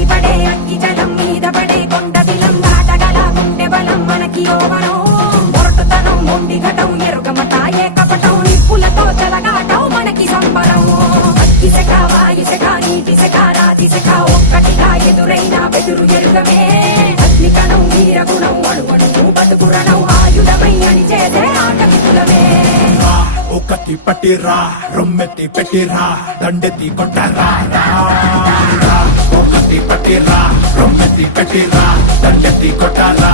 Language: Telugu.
ఎగిసిపడే అగ్గి జలం మీద పడే కొండ దిలం దాటగల గుండె బలం మనకి ఓవరం మొరటుతనం మొండి ఘటం ఎరుగమట ఏకపటం నిప్పులతో చెలగాటం మనకి సంబరం అగ్గిసెక వాయుసెక నీటిసెక రాతిసెక ఒక్కటిగా ఎదురైన బెదురు ఎరుగమే అగ్నికణం వీరగుణం అణువణువు బతుకురణం ఆయుధమై అని చేసే ఆటవికులమే ఒకటి పట్టిరా రొమ్మెత్తి పెట్టిరా దండెత్తి కొట్టరా ఒకటి పట్టిరా రొమ్మెత్తి పెట్టిరా దండెత్తి కొట్టరా